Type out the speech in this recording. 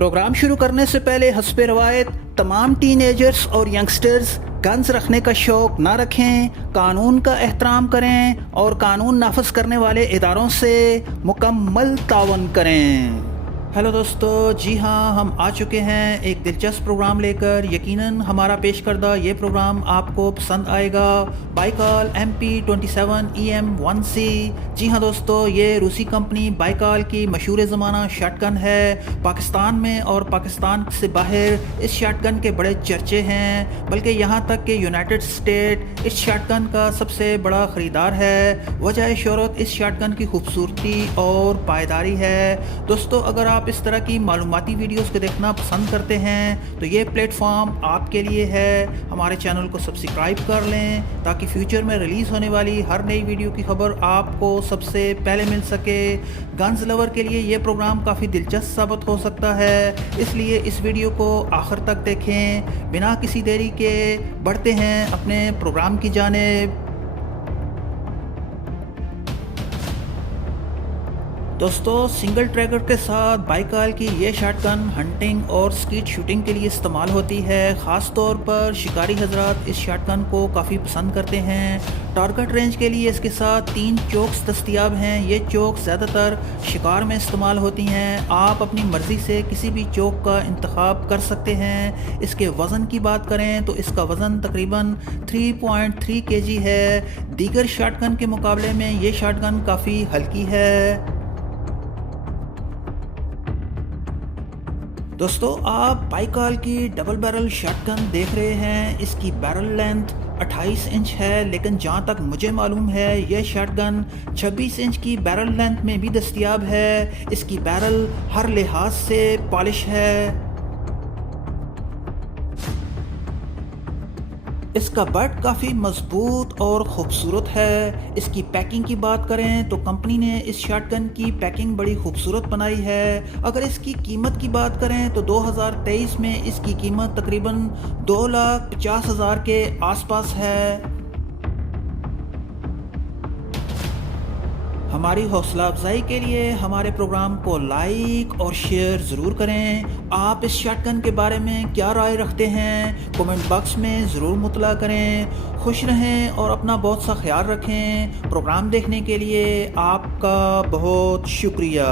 Programme शुरू करने से पहले हस्ब रवायत तमाम टीनेजर्स और यंगस्टर्स गन्स रखने का शौक़ ना रखें, कानून का एहतराम करें और कानून नाफज करने वाले इदारों से मुकम्मल तावन करें। हेलो दोस्तों, जी हाँ, हम आ चुके हैं एक दिलचस्प प्रोग्राम लेकर। यकीनन हमारा पेश करदा ये प्रोग्राम आपको पसंद आएगा। Baikal MP27 EM1C। जी हाँ दोस्तों, ये रूसी कंपनी बाइकाल की मशहूर ज़माना शॉटगन है। पाकिस्तान में और पाकिस्तान से बाहर इस शॉटगन के बड़े चर्चे हैं, बल्कि यहाँ तक कि यूनाइटेड स्टेट इस शॉटगन का सबसे बड़ा ख़रीदार है। वजह शोहरत इस शॉटगन की खूबसूरती और पायदारी है। दोस्तों, अगर आप इस तरह की मालूमाती वीडियोस को देखना पसंद करते हैं तो ये प्लेटफॉर्म आपके लिए है। हमारे चैनल को सब्सक्राइब कर लें ताकि फ्यूचर में रिलीज़ होने वाली हर नई वीडियो की खबर आपको सबसे पहले मिल सके। गन्स लवर के लिए ये प्रोग्राम काफ़ी दिलचस्प साबित हो सकता है, इसलिए इस वीडियो को आखिर तक देखें। बिना किसी देरी के बढ़ते हैं अपने प्रोग्राम की जानिब। दोस्तों, सिंगल ट्रैगर के साथ बाइकाल की ये शॉटगन हंटिंग और स्कीट शूटिंग के लिए इस्तेमाल होती है। ख़ास तौर पर शिकारी हजरात इस शॉटगन को काफ़ी पसंद करते हैं। टारगेट रेंज के लिए इसके साथ 3 चोक्स दस्तयाब हैं। ये चोक्स ज़्यादातर शिकार में इस्तेमाल होती हैं। आप अपनी मर्ज़ी से किसी भी चोक का इंतखाब कर सकते हैं। इसके वज़न की बात करें तो इसका वज़न तकरीबन 3.3 kg है। दीगर शॉटगन के मुकाबले में ये शॉटगन काफ़ी हल्की है। दोस्तों, आप बाइकाल की डबल बैरल शॉटगन देख रहे हैं। इसकी बैरल लेंथ 28 इंच है, लेकिन जहाँ तक मुझे मालूम है यह शॉटगन 26 इंच की बैरल लेंथ में भी दस्तयाब है। इसकी बैरल हर लिहाज से पॉलिश है। इसका बट काफ़ी मजबूत और ख़ूबसूरत है। इसकी पैकिंग की बात करें तो कंपनी ने इस शॉटगन की पैकिंग बड़ी खूबसूरत बनाई है। अगर इसकी कीमत की बात करें तो 2023 में इसकी कीमत तकरीबन 2,50,000 के आसपास है। हमारी हौसला अफजाई के लिए हमारे प्रोग्राम को लाइक और शेयर ज़रूर करें। आप इस शॉटगन के बारे में क्या राय रखते हैं, कमेंट बॉक्स में ज़रूर मुतला करें। खुश रहें और अपना बहुत सा ख्याल रखें। प्रोग्राम देखने के लिए आपका बहुत शुक्रिया।